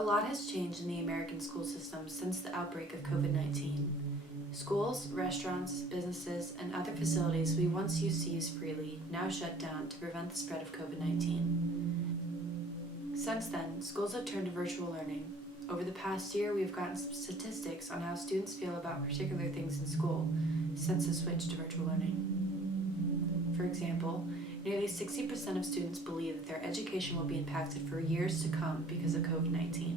A lot has changed in the American school system since the outbreak of COVID-19. Schools, restaurants, businesses, and other facilities we once used to use freely now shut down to prevent the spread of COVID-19. Since then, schools have turned to virtual learning. Over the past year, we've gotten some statistics on how students feel about particular things in school since the switch to virtual learning. For example, nearly 60% of students believe that their education will be impacted for years to come because of COVID-19.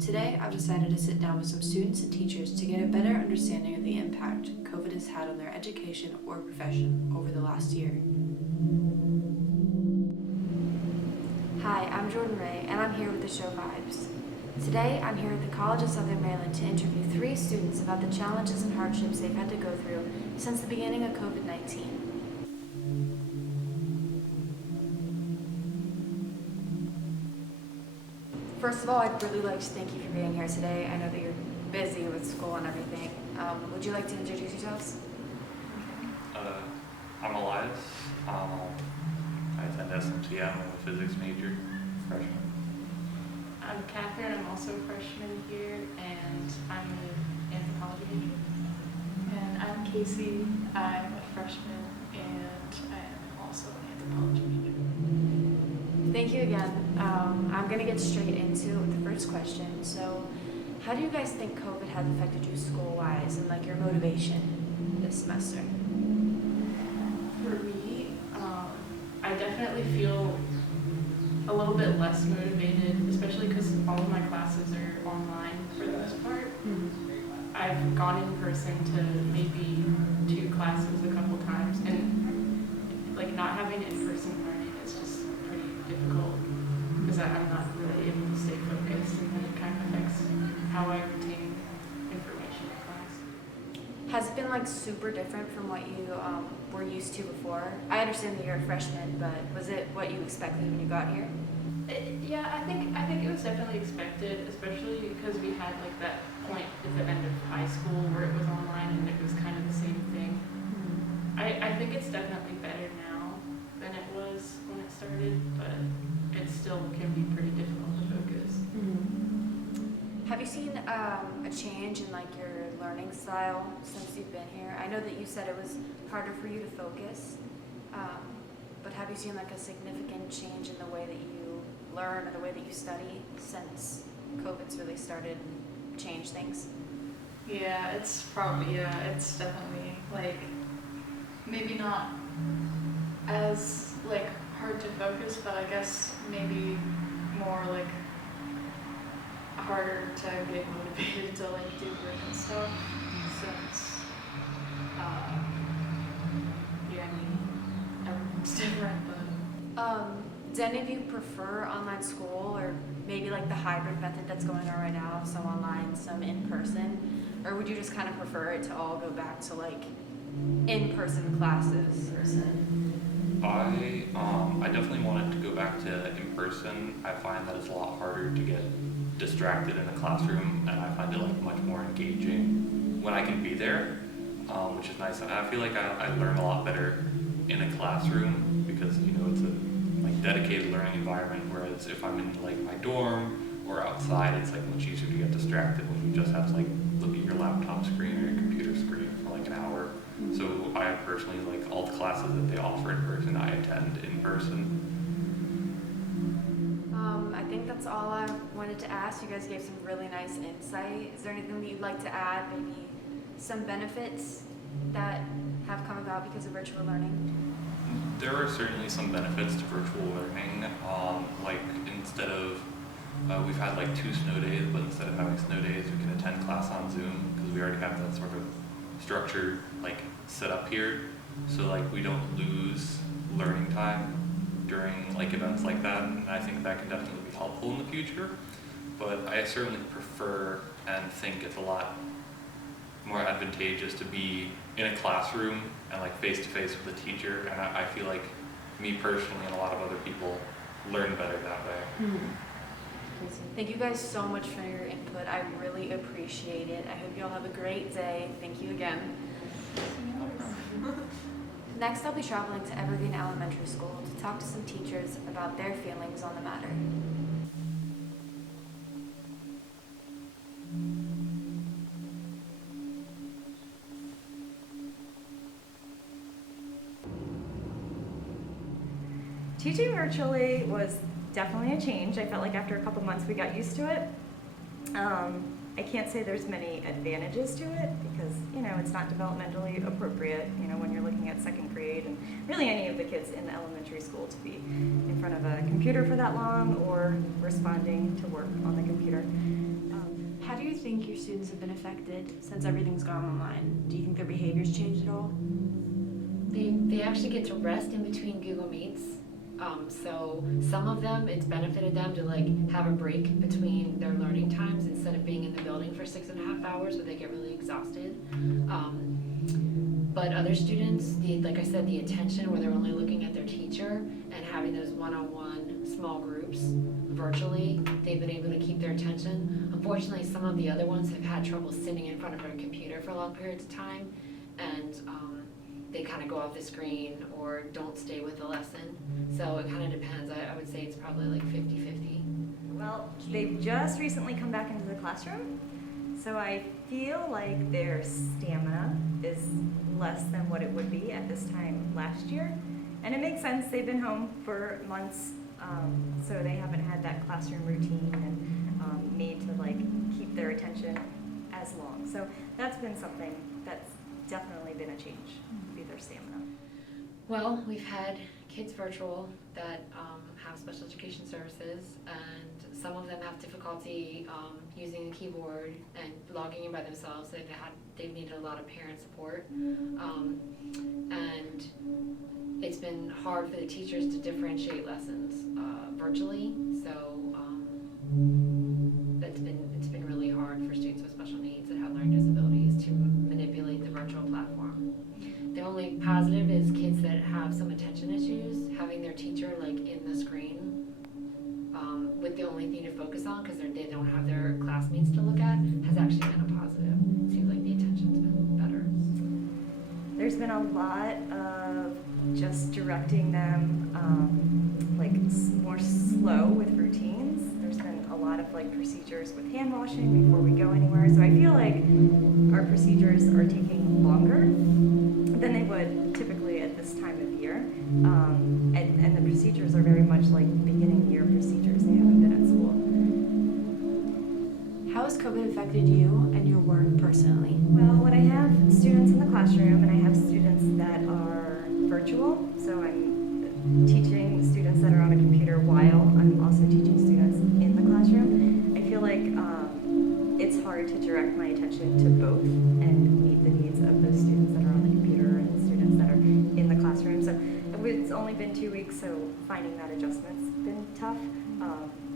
Today, I've decided to sit down with some students and teachers to get a better understanding of the impact COVID has had on their education or profession over the last year. Hi, I'm Jordan Ray, and I'm here with the show Vibes. Today, I'm here at the College of Southern Maryland to interview 3 students about the challenges and hardships they've had to go through since the beginning of COVID-19. First of all, I'd really like to thank you for being here today. I know that you're busy with school and everything. Would you like to introduce yourselves? I'm Elias. I attend SMCM. I'm a physics major, freshman. I'm Catherine. I'm also a freshman here, and I'm an anthropology major. And I'm Casey. I'm a freshman, and I am also an anthropology major. Thank you again. I'm going to get straight into it with the first question. So, how do you guys think COVID has affected you school-wise and like your motivation this semester? For me, I definitely feel a little bit less motivated, especially because all of my classes are online for the most part. I've gone in person to maybe 2 classes a couple times, and like not having in-person learning is just pretty difficult because I'm not really able to stay focused, and then it kind of affects how I retain information in class. Has it been like super different from what you were used to before? I understand that you're a freshman, but was it what you expected when you got here? Yeah, I think it was definitely expected, especially because we had like that point at the end of high school where it was online and it was kind of the same thing. I think it's definitely better now than it was when it started, but it still can be pretty difficult to focus. Have you seen a change in like your learning style since you've been here? I know that you said it was harder for you to focus, but have you seen like a significant change in the way that you learn or the way that you study since COVID's really started to change things? Yeah, it's definitely like maybe not as like hard to focus, but I guess maybe more like harder to get motivated to like do work and stuff since yeah, I mean everything's different, but Do any of you prefer online school or maybe like the hybrid method that's going on right now, some online, some in person? Or would you just kind of prefer it to all go back to like in-person classes? I definitely wanted to go back to in person. I find that it's a lot harder to get distracted in a classroom, and I find it like much more engaging when I can be there, which is nice. And I feel like I learn a lot better in a classroom because it's a like dedicated learning environment. Whereas if I'm in like my dorm or outside, it's like much easier to get distracted when you just have to like look at your laptop screen or your computer screen for like an hour. So I personally like all the classes that they offer in person, I attend in person. I think that's all I wanted to ask. You guys gave some really nice insight. Is there anything that you'd like to add? Maybe some benefits that have come about because of virtual learning? There are certainly some benefits to virtual learning. Like instead of, we've had like 2 snow days, but instead of having snow days, we can attend class on Zoom because we already have that sort of structure like set up here. So like we don't lose learning time during like events like that, and I think that can definitely be helpful in the future. But I certainly prefer and think it's a lot more advantageous to be in a classroom and like face to face with a teacher, and I feel like me personally and a lot of other people learn better that way. Thank you guys so much for your input. I really appreciate it. I hope you all have a great day. Thank you again. Next, I'll be traveling to Evergreen Elementary School to talk to some teachers about their feelings on the matter. Teaching virtually was definitely a change. I felt like after a couple months we got used to it. I can't say there's many advantages to it because, it's not developmentally appropriate, when you're looking at second grade and really any of the kids in the elementary school to be in front of a computer for that long or responding to work on the computer. How do you think your students have been affected since everything's gone online? Do you think their behaviors changed at all? They actually get to rest in between Google Meets. So some of them, it's benefited them to have a break between their learning times instead of being in the building for 6.5 hours where they get really exhausted. But other students, like I said, the attention where they're only looking at their teacher and having those one-on-one small groups virtually, they've been able to keep their attention. Unfortunately, some of the other ones have had trouble sitting in front of a computer for long periods of time, and they kind of go off the screen or don't stay with the lesson. So it kind of depends. I would say it's probably like 50-50. Well, they've just recently come back into the classroom, so I feel like their stamina is less than what it would be at this time last year. And it makes sense, they've been home for months, so they haven't had that classroom routine and need to keep their attention as long. So that's been something that's definitely been a change, be their stamina. Well, we've had kids virtual that have special education services, and some of them have difficulty using the keyboard and logging in by themselves. They've needed a lot of parent support, and it's been hard for the teachers to differentiate lessons virtually. So it's been really hard for students with special needs that have learning disabilities to manipulate the virtual platform. The only positive is kids that have some attention issues, having their teacher in the screen with the only thing to focus on because they don't have their classmates to look at has actually been a positive. It seems like the attention's been better. There's been a lot of just directing them more slow with routines. There's been a lot of procedures with hand washing before we go anywhere. So I feel like our procedures are taking longer than they would typically at this time of year. And the procedures are very much like beginning year procedures. They haven't been at school. How has COVID affected you and your work personally? Well, when I have students in the classroom and I have students that are virtual, so I'm teaching students that are on a computer while I'm also teaching students in the classroom, I feel like it's hard to direct my attention to both and meet the needs of those students that are on the computer and the students that are in the classroom. So it's only been 2 weeks, so finding that adjustment's been tough.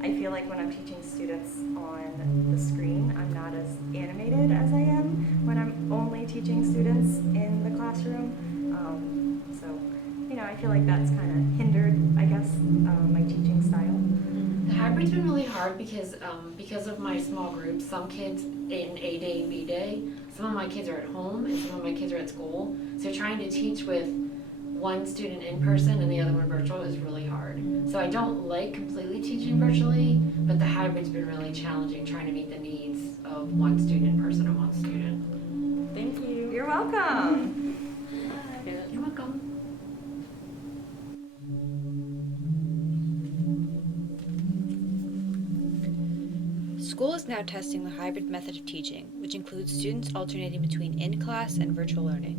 I feel like when I'm teaching students on the screen, I'm not as animated as I am when I'm only teaching students in the classroom. I feel like that's kind of hindered, I guess, my teaching style. The hybrid's been really hard because of my small groups. Some kids in A day and B day. Some of my kids are at home and some of my kids are at school. So trying to teach with one student in person and the other one virtual is really hard. So I don't like completely teaching virtually, but the hybrid's been really challenging trying to meet the needs of one student in person and one student. Thank you. You're welcome. You're welcome. School is now testing the hybrid method of teaching, which includes students alternating between in-class and virtual learning.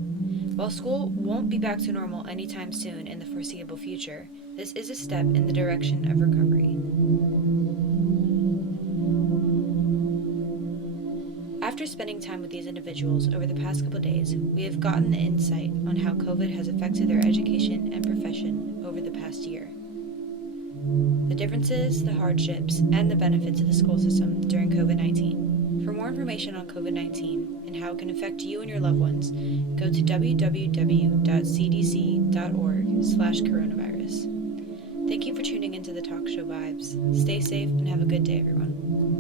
While school won't be back to normal anytime soon in the foreseeable future, this is a step in the direction of recovery. After spending time with these individuals over the past couple days, we have gotten the insight on how COVID has affected their education and profession over the past year. The differences, the hardships, and the benefits of the school system during COVID-19. For more information on COVID-19 and how it can affect you and your loved ones, go to www.cdc.org/coronavirus. Thank you for tuning into the Talk Show Vibes. Stay safe and have a good day, everyone.